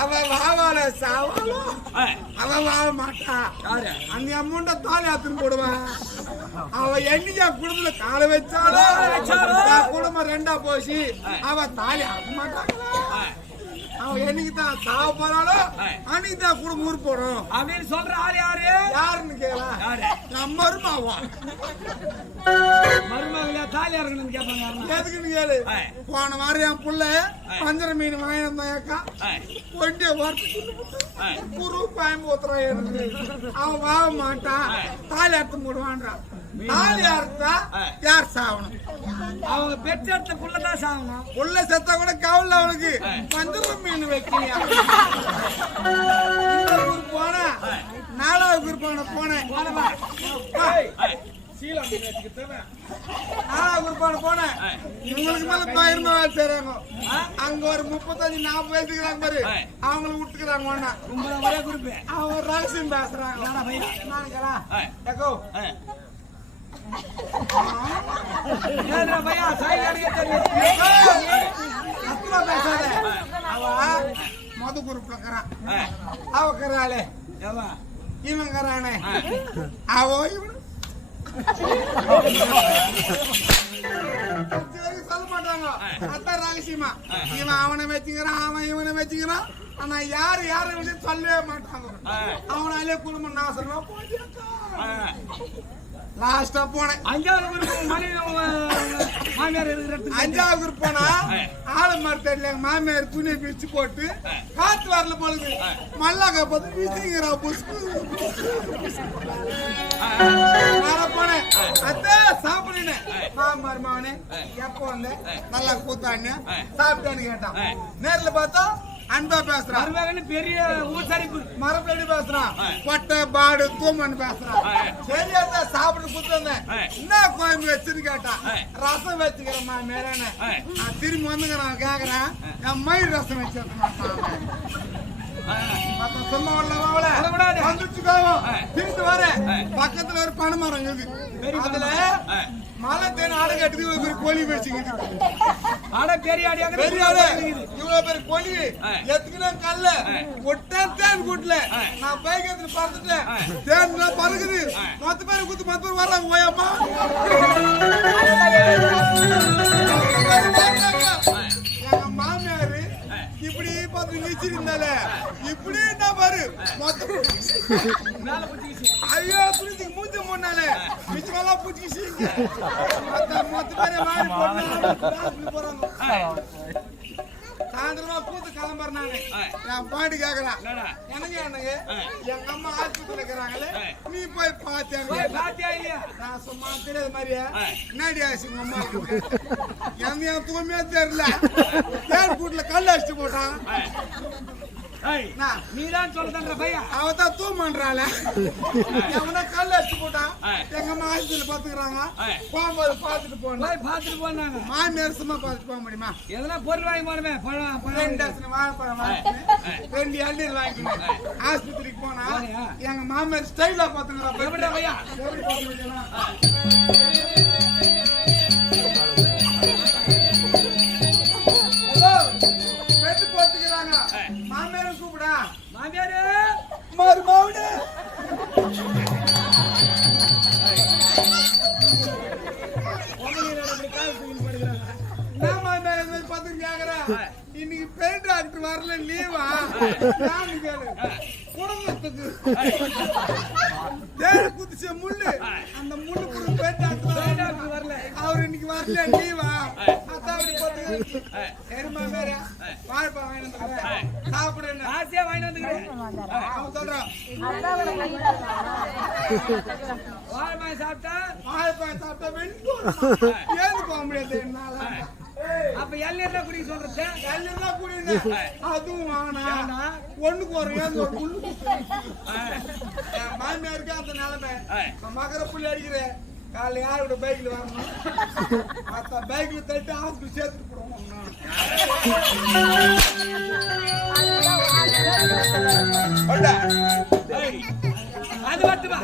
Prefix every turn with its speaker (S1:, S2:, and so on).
S1: அவன் வாவால சாவாலும் அவன் வாழ மாட்டான்
S2: யாரு?
S1: அந்த அமௌண்ட தாலி ஆத்துன்னு போடுவான். அவன் என்னைக்கு என் குடும்பத்துல காலை வச்சாலும் குடும்பம் ரெண்டா போச்சு. அவன் தாலி ஆக்க மாட்டான்
S2: ஏய்,
S1: அவன் என்னைக்கு தான் சாவ போறாலும் அன்னைக்கு தான் குடும்பம் ஊர்
S2: அப்படின்னு சொல்ற ஆள் யாரு?
S1: யாருன்னு கேள. நம்ம மருமாவா?
S2: மருமகள தாலி இறங்கணும்னு கேட்பாங்க யாருன்னா?
S1: எதுக்குன்னு கேளு. போன வாரம் என் புள்ள பஞ்சர மீன் வாங்கி வந்தான் அக்கா
S2: ஏய்,
S1: கொண்டே வார்த்தை குரு பயம்பூத்துறான் எனக்கு அவன் வாழ மாட்டான் தாலி அறுத்து போடுவான்றான் தாலி அறுத்தா யார் சாவணும்?
S2: அவங்க பெற்றெடுத்த புள்ளதான் சாகணும்
S1: உள்ள செத்தா கூட கவலை அவனுக்கு. பஞ்சர வைக்கலையா? இந்த ஊர் போனா நாலாவது ஊர் போன போனேன். நாலாவது ஊர் போன போனேன். இவங்களுக்கு மேல பயிர்மா வேலை அங்க ஒரு முப்பத்தஞ்சு நாற்பது வயசுக்குறாங்க பாரு. அவங்கள விட்டுக்கிறாங்க
S2: கும்பல ஒரே குறிப்பு
S1: அவங்க ஒரு ரகசியம் பேசுறாங்க. நானுங்களா.
S2: ஏதுடா பையா சாய் அடிக்க தெரியும்.
S1: பேசாத. மது குரூப்ல இருக்கிறான்
S2: ஏய்,
S1: அவ இவன். சொல்ல மாட்டாங்க. அதான் ரகசியமா. இவன் அவனை வச்சுக்கிறான் அவன் இவனை வச்சுக்கிறான். ஆனா யாரு யாரை வந்து சொல்லவே மாட்டாங்க. அவனாலே குடும்பம் நாசமா போச்சு லாஸ்டா போனேன்.
S2: அஞ்சாவது உங்க மாமியார் இருக்கிற இடத்துக்கு
S1: அஞ்சாவது group போனா ஆளு மரத்தடியில எங்க மாமியார் துணியை பிரிச்சு போட்டு காத்து வரல பொழுது மல்லாக்க பார்த்து வீசுங்கிறா புஷ்பு போனேன். அத்தை சாப்பிடுனேன் மாமர் மகனே எப்போ வந்த? நல்லா கூத்தாடின. சாப்பிட்டான்னு கேட்டான். நேர்ல பார்த்தா அன்பா பேசுறான்
S2: மருமகன் பெரிய ஊசரிப்பு.
S1: மரப்படி பேசுறான் கொட்டை பாடு தூமன் பேசுறான் சரி அத்தை சாப்பிட்டு கூத்து வந்தேன். என்ன குழம்பு வச்சுன்னு கேட்டான் ரசம் வச்சுக்கிறேம்மா மேலான நான் திரும்பி வந்துங்க நான் கேக்குறேன். என் மயில் ரசம் வச்சிருக்கேன் சும்மா உள்ளவங்கள
S2: சொல்லக்கூடாது.
S1: வந்துச்சுக்காவும் திரும்பி வரேன். பக்கத்துல ஒரு பனை மரம் இருக்குது அதுல தேன் ஆடை கட்டுது ஒரு கோழி வச்சுக்குது
S2: ஆட பெரிய அடியாக
S1: பெரிய இவ்வளவு பெரிய கோழி. எத்துக்கினா கல்ல? ஒட்டான் தேன் கூட்டல. நான் பைக் எடுத்து பறந்துட்டேன். தேன் பறக்குது. மொத்த பேர் குத்து மொத்த பேர் வர்றாங்க ஓயம்மா எங்க மாமியாரு இப்படி பார்த்து நிச்சிருந்தால இப்படி என்ன பாரு. மொத்த பூச்சிக்கிச்சு மொத்த மொத்த பேரை வாரி போட்டு போறாங்க சாயந்தரமா கூத்து கிளம்புறேன் நானு என் பாட்டு கேக்குறான்
S2: என்னடா?
S1: எனக்கு எனக்கு எங்க அம்மா ஆஸ்பத்திரியில இருக்கிறாங்களே நீ போய்
S2: பாத்தியா
S1: நான் சும்மா தெரியாத மாதிரியா என்னடி ஆச்சு உங்க அம்மா எந்த என் தூய்மையா தெரியல தேர் கூட்டுல கல் அடிச்சு போட்டான்
S2: நீதான் சொல்லுதன்ற பையா
S1: அவ தான் தூமன்றாள எவனா கல் அடிச்சு போட்டான். எங்க அம்மா ஆஸ்பத்திரியில பாத்துக்கிறாங்க. போகும்போது பாத்துட்டு போனேன்
S2: போய் பார்த்துட்டு போனாங்க.
S1: மாமியார் சும்மா பாத்துட்டு போக முடியுமா?
S2: எதனா பொருள் வாங்கி போனமே பழம்
S1: ரெண்டு டசன் வாழைப்பழம். ரெண்டு இளநீர் வாங்கிக்கினேன். ஆஸ்பத்திரிக்கு போனா? எங்க மாமியார் ஸ்டைலா பாத்துக்கிறாங்க
S2: எப்படிடா பையா
S1: எப்படி பார்க்க மாதிரி பார்த்துட்டு கேக்குறா? இன்னைக்கு பெண் டாக்டர் வரல லீவா குடும்பத்துக்கு. வாழைப்பழம் வாங்கிட்டு வந்துருக்கேன். சாப்பிடு
S2: ஆசையா வாங்கிட்டு வந்துக்கிறேன்.
S1: அவன் சொல்றான்.
S2: வாழைப்பழம் சாப்பிட்டா
S1: வாழைப்பழம் சாப்பிட்டா வெளியே ஏந்து போக முடியாது என்னால.
S2: அப்ப தான் குடிக்க சொல்றது
S1: எல்லாம் குடிங்க. அதுவும் வாங்கினா ஒண்ணுக்கு ஒரு ஒரு புல்லு மாமியாருக்கு அந்த நிலைமை. மகர புள்ளி அடிக்கிறேன் காலைல யாரோட பைக்ல வரணும் மத்த பைக்ல தட்டி ஹாஸ்பிட்டல் சேர்த்துட்டு போடுவோம்.
S2: அது மட்டுமா?